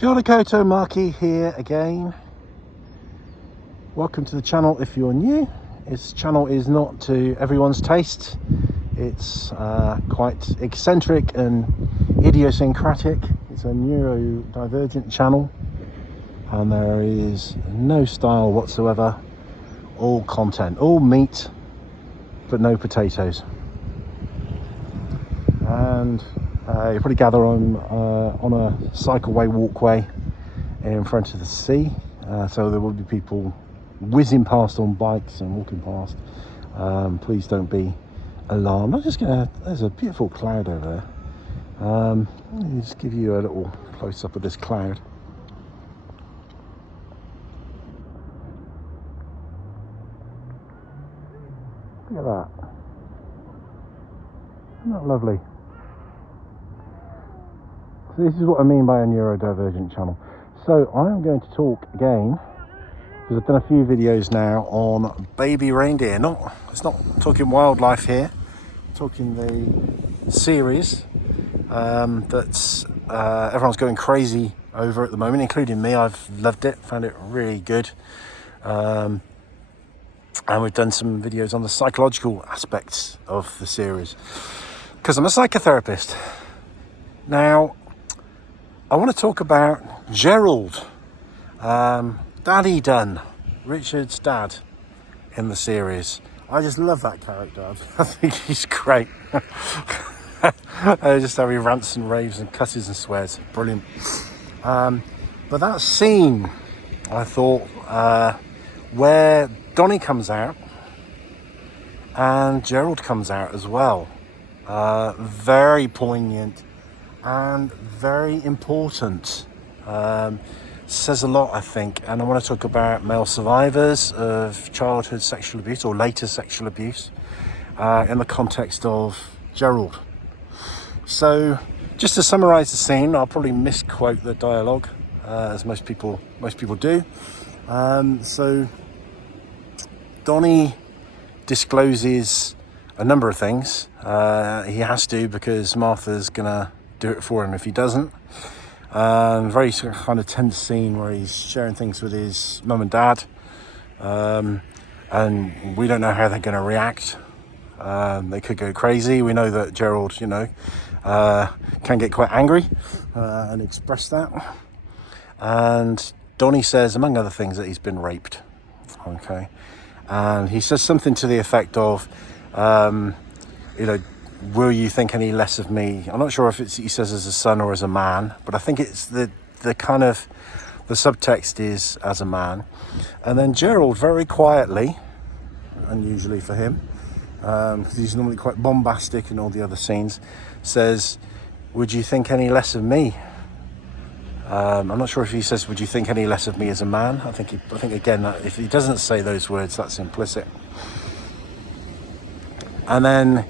Kia ora koutou, Markie here again. Welcome to the channel if you're new. This channel is not to everyone's taste. It's quite eccentric and idiosyncratic. It's a neurodivergent channel and there is no style whatsoever. All content, all meat, but no potatoes. And you probably gather I'm on a cycleway walkway in front of the sea, so there will be people whizzing past on bikes and walking past. Please don't be alarmed. I'm just gonna, there's a beautiful cloud over there. Let me just give you a little close-up of this cloud. Look at that. Isn't that lovely? So this is what I mean by a neurodivergent channel. So I am going to talk again, because I've done a few videos now on baby reindeer. It's not talking wildlife here, I'm talking the series that's everyone's going crazy over at the moment, including me. I've loved it, found it really good. And we've done some videos on the psychological aspects of the series, because I'm a psychotherapist. Now, I want to talk about Gerald, Daddy Dunn, Richard's dad in the series. I just love that character. I think he's great. Just how he rants and raves and cusses and swears. Brilliant. But that scene, I thought, where Donny comes out and Gerald comes out as well, very poignant and very important. Says a lot, I think. And I want to talk about male survivors of childhood sexual abuse or later sexual abuse in the context of Gerald. So just to summarize the scene, I'll probably misquote the dialogue as most people do. So Donny discloses a number of things. He has to, because Martha's gonna do it for him if he doesn't. Very kind of tense scene where he's sharing things with his mum and dad, and we don't know how they're going to react. They could go crazy. We know that Gerald, can get quite angry and express that. And Donny says, among other things, that he's been raped. Okay, and he says something to the effect of, will you think any less of me? I'm not sure if he says as a son or as a man, but I think it's the kind of, the subtext is as a man. And then Gerald, very quietly, unusually for him, because he's normally quite bombastic in all the other scenes, says, would you think any less of me? I'm not sure if he says, would you think any less of me as a man? I think again, that if he doesn't say those words, that's implicit. And then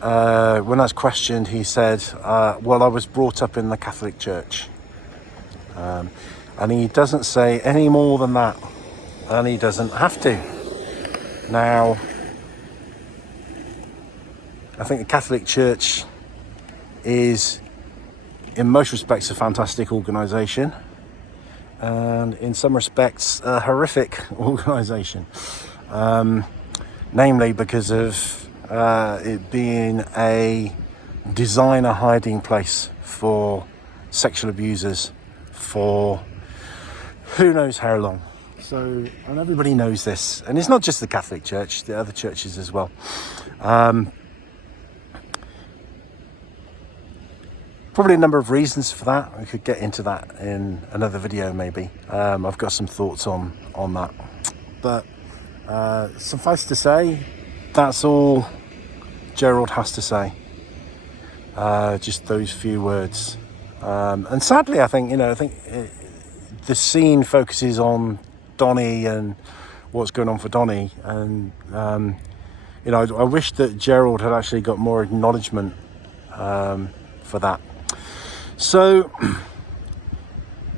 when that's questioned, he said, well, I was brought up in the Catholic Church. And he doesn't say any more than that, and he doesn't have to. Now, I think the Catholic Church is, in most respects, a fantastic organisation, and in some respects, a horrific organisation. Namely because of it being a designer hiding place for sexual abusers for who knows how long. So, and everybody knows this, and it's not just the Catholic Church, the other churches as well. Probably a number of reasons for that. We could get into that in another video maybe. I've got some thoughts on that, but suffice to say, that's all Gerald has to say. Just those few words. And sadly, I think the scene focuses on Donny and what's going on for Donny. And, I wish that Gerald had actually got more acknowledgement for that. So,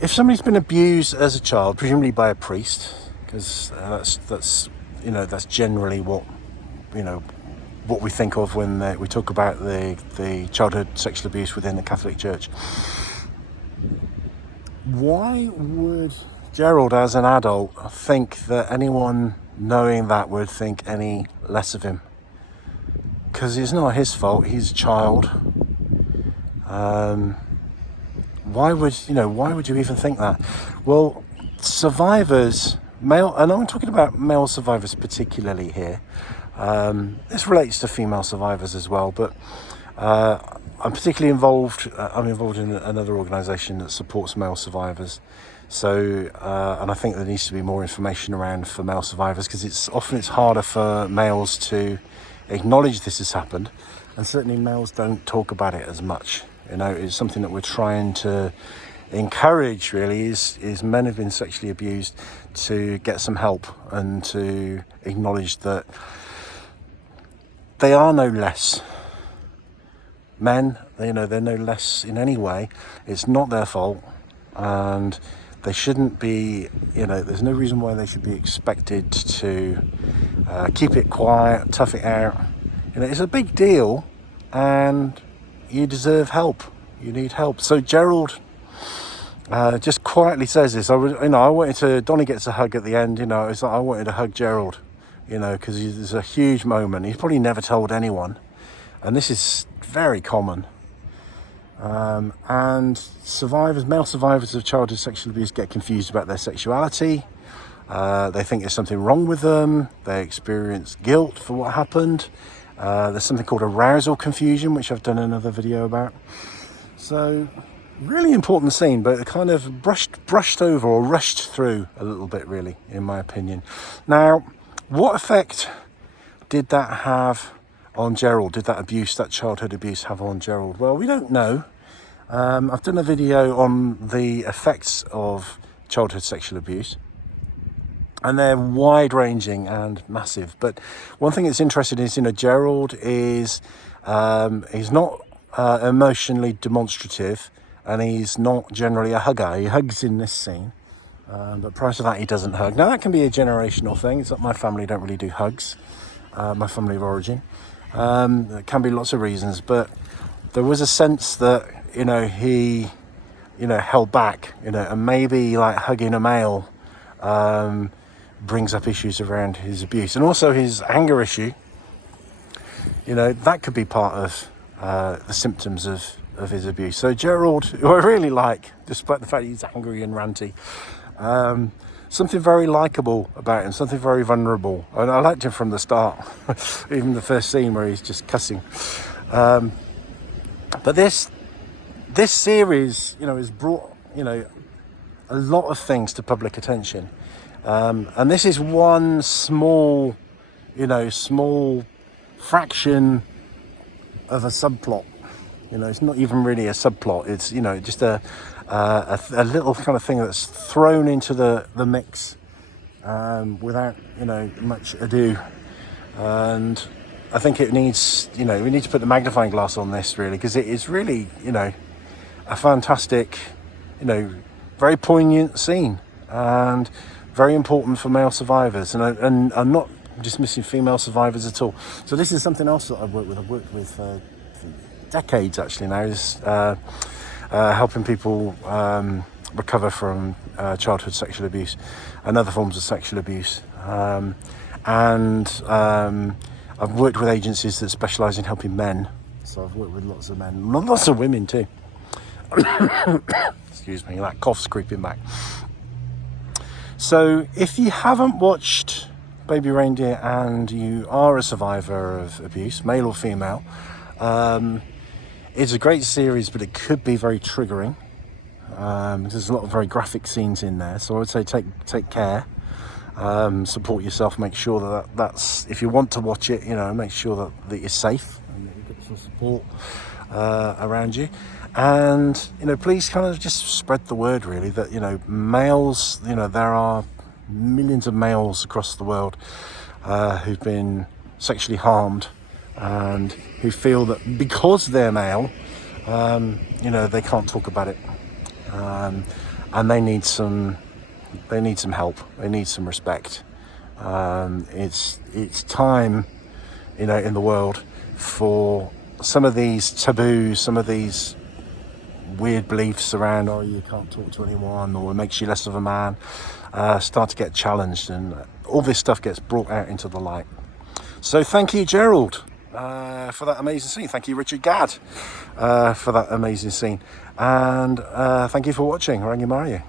if somebody's been abused as a child, presumably by a priest, because that's generally what we think of when we talk about the childhood sexual abuse within the Catholic Church. Why would Gerald, as an adult, think that anyone knowing that would think any less of him? Because it's not his fault. He's a child. Why would you even think that? Well, survivors, male, and I'm talking about male survivors particularly here. This relates to female survivors as well, but I'm particularly involved. I'm involved in another organisation that supports male survivors. So, and I think there needs to be more information around for male survivors, because it's harder for males to acknowledge this has happened, and certainly males don't talk about it as much. You know, it's something that we're trying to encourage. Really, is men who've been sexually abused to get some help and to acknowledge that they are no less. Men, they're no less in any way. It's not their fault, and they shouldn't be, there's no reason why they should be expected to keep it quiet, tough it out. It's a big deal, and you deserve help. You need help. So Gerald just quietly says this. Donny gets a hug at the end. It's like I wanted to hug Gerald, because there's a huge moment. He's probably never told anyone, and this is very common. And male survivors of childhood sexual abuse get confused about their sexuality. They think there's something wrong with them. They experience guilt for what happened. There's something called arousal confusion, which I've done another video about. So, really important scene, but kind of brushed over or rushed through a little bit, really, in my opinion. Now, what effect did that have on Gerald? Did that childhood abuse have on Gerald? Well, we don't know. I've done a video on the effects of childhood sexual abuse, and they're wide-ranging and massive. But one thing that's interesting is, Gerald is he's not emotionally demonstrative, and he's not generally a hugger. He hugs in this scene, but prior to that, he doesn't hug. Now, that can be a generational thing. It's like my family don't really do hugs, my family of origin. There can be lots of reasons, but there was a sense that, he, held back, and maybe like hugging a male brings up issues around his abuse, and also his anger issue. That could be part of the symptoms of his abuse. So Gerald, who I really like, despite the fact he's angry and ranty, something very likable about him, something very vulnerable. And I liked him from the start, even the first scene where he's just cussing. But this series, has brought, a lot of things to public attention. And this is one small fraction of a subplot. It's not even really a subplot. It's, just a little kind of thing that's thrown into the mix without, much ado. And I think it needs, we need to put the magnifying glass on this, really, because it is really, a fantastic, very poignant scene, and very important for male survivors. And I'm not dismissing female survivors at all. So this is something else that I've worked with. I've worked with for decades actually now, is helping people recover from childhood sexual abuse and other forms of sexual abuse. I've worked with agencies that specialise in helping men. So I've worked with lots of men, lots of women too. Excuse me, that cough's creeping back. So if you haven't watched Baby Reindeer and you are a survivor of abuse, male or female, it's a great series, but it could be very triggering. There's a lot of very graphic scenes in there, so I would say take care. Support yourself. Make sure that's if you want to watch it, make sure that you're safe and that you've got some support around you. And please kind of just spread the word, really, that males, there are millions of males across the world who've been sexually harmed, and who feel that because they're male, they can't talk about it, and they need some help. They need some respect. It's time, in the world for some of these taboos, some of these weird beliefs around, oh, you can't talk to anyone, or it makes you less of a man, start to get challenged, and all this stuff gets brought out into the light. So thank you, Gerald, for that amazing scene. Thank you, Richard Gadd, for that amazing scene. And thank you for watching Rangimarie.